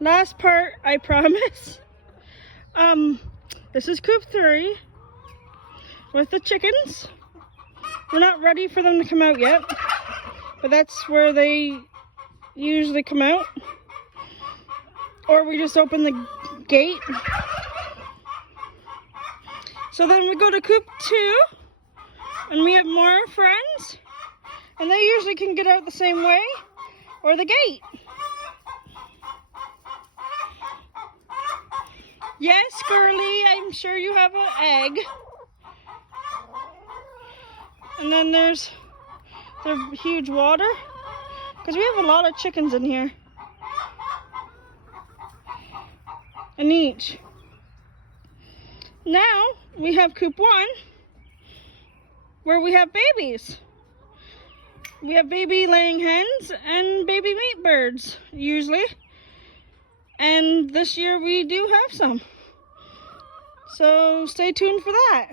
Last part, I promise. This is coop 3 with the chickens. We're not ready for them to come out yet, but that's where they usually come out. Or we just open the gate. So then we go to coop 2 and we have more friends, and they usually can get out the same way or the gate. Yes, girly, I'm sure you have an egg. And then there's the huge water, because we have a lot of chickens in here. In each. Now we have coop 1 where we have babies. We have baby laying hens and baby meat birds usually. And this year we do have some. So stay tuned for that.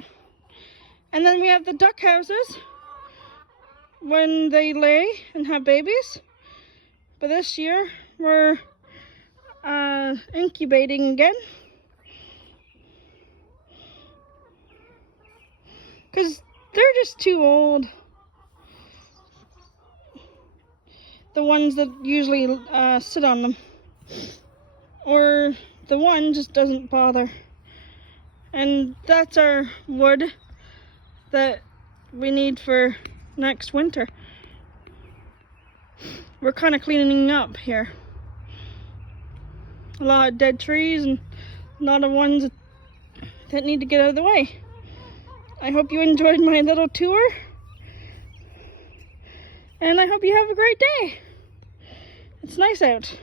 And then we have the duck houses when they lay and have babies. But this year we're incubating again. Because they're just too old. The ones that usually sit on them. Or the one just doesn't bother. And that's our wood that we need for next winter. We're kind of cleaning up here. A lot of dead trees and a lot of ones that need to get out of the way. I hope you enjoyed my little tour. And I hope you have a great day. It's nice out.